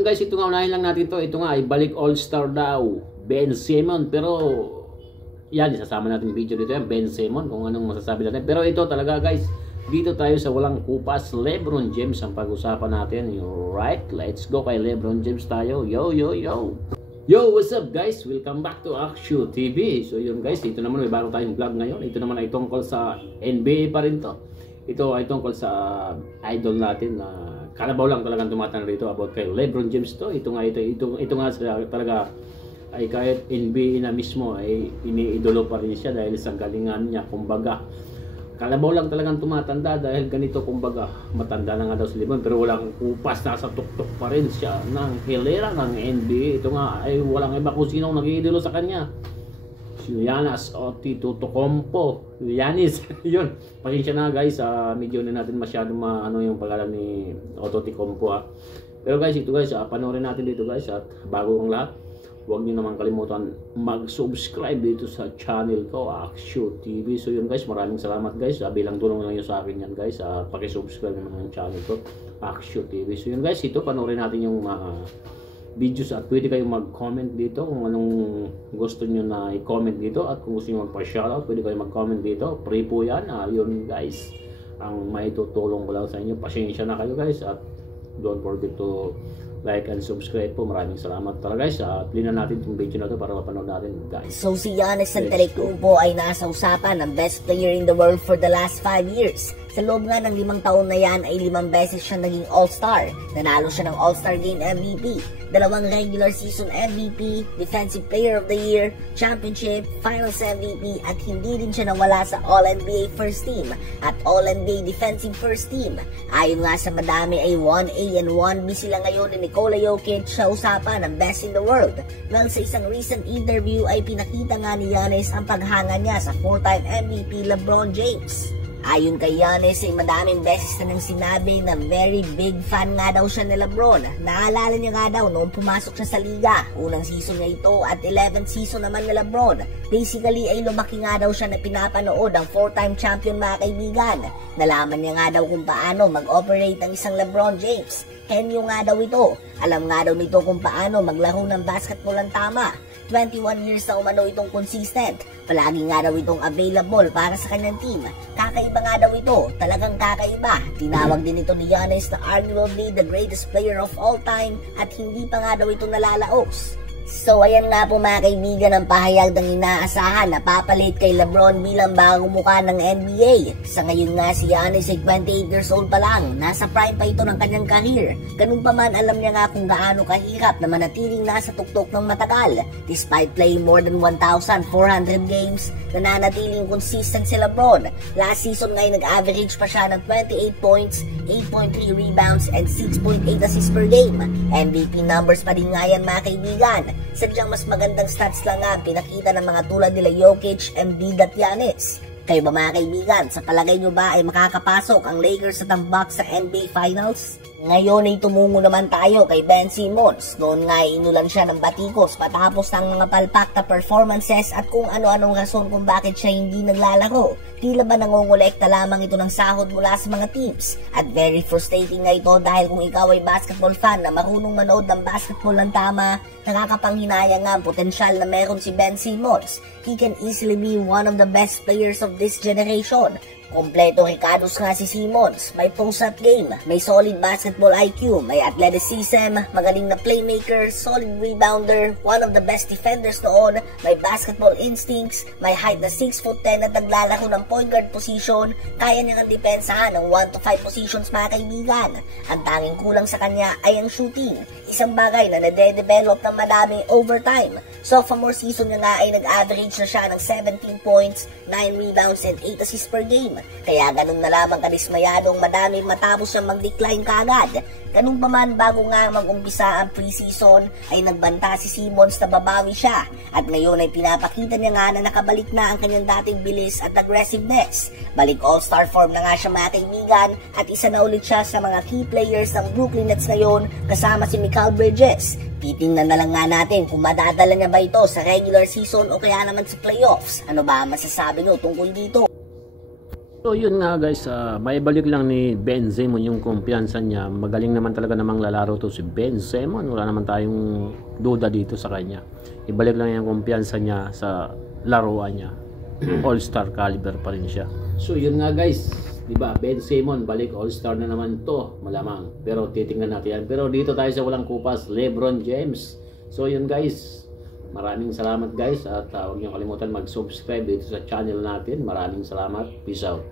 Guys, ito nga, unahin lang natin to. Ito nga ay balik all-star daw, Ben Simmons. Pero yan, isasama natin video dito yan, Ben Simmons, kung anong masasabi natin. Pero ito talaga guys, dito tayo sa walang kupas, LeBron James ang pag-usapan natin. Right, let's go kay LeBron James tayo. Yo, yo, yo. Yo, what's up guys? Welcome back to Akshu TV. So yun guys, ito naman may bago tayong vlog ngayon. Ito naman ay tungkol sa NBA pa rin to. Ito ay tungkol sa idol natin na kalabaw lang talagang tumatanong rito about kay LeBron James to. Ito nga talaga ay kahit NBA na mismo ay iniidolo pa rin siya dahil sa galingan niya. Kumbaga kalabaw lang talagang tumatanda dahil ganito, kumbaga matanda na nga daw si LeBron pero walang kupas, nasa tuktok pa rin siya ng hilera ng NBA. Ito nga ay walang iba kung sino nag-iidolo sa kanya, si Giannis Antetokounmpo. Giannis yun, pasensya na guys, medyo na natin masyado ano yung pangalan ni Antetokounmpo ha. Pero guys, ito guys, panoorin natin dito guys. At bago ang lahat, huwag niyo naman kalimutan mag-subscribe dito sa channel ko, Akshu TV. So yun guys, maraming salamat guys. Bilang tulong lang yun sa akin yan guys. Paki-subscribe naman ng channel ko, Akshu TV. So yun guys, ito panoorin natin yung videos at pwede kayong mag-comment dito kung anong gusto nyo na i-comment dito. At kung gusto nyo magpa-shoutout, pwede kayong mag-comment dito. Free po yan. Yun guys, ang maitutulong ko lang sa inyo. Pasensya na kayo guys. At don't forget to like and subscribe po. Maraming salamat talaga guys. Play na natin itong video na to para mapanood natin guys. So si Giannis Antetokounmpo ay nasa usapan ng best player in the world for the last 5 years. Sa loob nga ng 5 taon na yan ay 5 beses siya naging All-Star. Nanalo siya ng All-Star Game MVP, 2 regular season MVP, Defensive Player of the Year, Championship, Finals MVP, at hindi din siya nawala sa All-NBA First Team at All-NBA Defensive First Team. Ayon nga sa madami ay 1A and 1B sila ngayon ni Nikola Jokic sa usapan ng best in the world. Well, sa isang recent interview ay pinakita nga ni Giannis ang paghanga niya sa 4-time MVP LeBron James. Ayon kay Giannis ay madaming beses na nang sinabi na very big fan nga daw siya ni LeBron. Naalala niya nga daw noong pumasok siya sa liga, unang season niya ito at 11th season naman ni LeBron. Basically ay lumaki nga daw siya na pinapanood ang 4-time champion mga kaibigan. Nalaman niya nga daw kung paano mag-operate ang isang LeBron James. Henyo nga daw ito. Alam nga daw nito kung paano maglaro ng basketball ng tama. 21 years na umano itong consistent. Palagi nga daw itong available para sa kanyang team. Kakaiba nga daw ito, talagang kakaiba. Tinawag din ito ni Giannis na arguably the greatest player of all time at hindi pa nga daw ito nalalaos. So ayan nga po mga kaibigan ang pahayag ng inaasahan na papalit kay LeBron bilang bagong mukha ng NBA. Sa ngayon nga si Giannis ay 28 years old pa lang, nasa prime pa ito ng kanyang career. Ganun pa man alam niya nga kung gaano kahirap na manatiling nasa tuktok ng matagal. Despite playing more than 1,400 games, nananatiling consistent si LeBron. Last season nga ay nag-average pa siya ng 28 points, 8.3 rebounds, and 6.8 assists per game. MVP numbers pa din nga yan mga kaibigan. Sadyang mas magandang stats lang nga pinakita ng mga tulad nila Jokic, Embiid at Giannis. Kayo ba mga kaibigan, sa palagay nyo ba ay makakapasok ang Lakers at ang Bucks sa NBA Finals? Ngayon ay tumungo naman tayo kay Ben Simmons. Noon nga ay inulan siya ng batikos patapos ng mga palpak na performances at kung ano-anong rason kung bakit siya hindi naglalaro. Tila ba nangongolekta lamang ito ng sahod mula sa mga teams? At very frustrating nga ito dahil kung ikaw ay basketball fan na marunong manood ng basketball ng tama, nakakapanghinayang nga ang potensyal na meron si Ben Simmons. He can easily be one of the best players of this generation. Kompleto Ricardos nga si Simmons, may post-up game, may solid basketball IQ, may athleticism, magaling na playmaker, solid rebounder, one of the best defenders noon, may basketball instincts, may height na 6'10" at naglalaro ng point guard position, kaya niyang depensahan ng 1 to 5 positions mga kaibigan. Ang tanging kulang sa kanya ay ang shooting, isang bagay na nade-develop ng madami over time. Sophomore season niya nga ay nag-average na siya ng 17 points, 9 rebounds and 8 assists per game. Kaya ganun na lamang kadismayadong madami matapos siyang mag-decline kaagad. Ganun pa man bago nga mag-umpisa ang preseason ay nagbanta si Simmons na babawi siya. At ngayon ay pinapakita niya nga na nakabalik na ang kanyang dating bilis at aggressiveness. Balik all-star form na nga siya mga kaibigan at isa na ulit siya sa mga key players ng Brooklyn Nets ngayon kasama si Mikal Bridges. Titingnan na lang nga natin kung madadala niya ba ito sa regular season o kaya naman sa playoffs. Ano ba ang masasabi nyo tungkol dito? So yun nga guys, maibalik lang ni Ben Simmons yung kumpiyansa niya. Magaling naman talaga namang lalaro to si Ben Simmons. Wala naman tayong duda dito sa kanya. Ibalik lang yung kumpiyansa niya sa laruan niya. All-star caliber pa rin siya. So yun nga guys, diba, Ben Simmons balik all-star na naman to, malamang. Pero titingnan natin yan. Pero dito tayo sa walang kupas, LeBron James. So yun guys, maraming salamat guys, at huwag niyo kalimutan mag-subscribe dito sa channel natin. Maraming salamat. Peace out.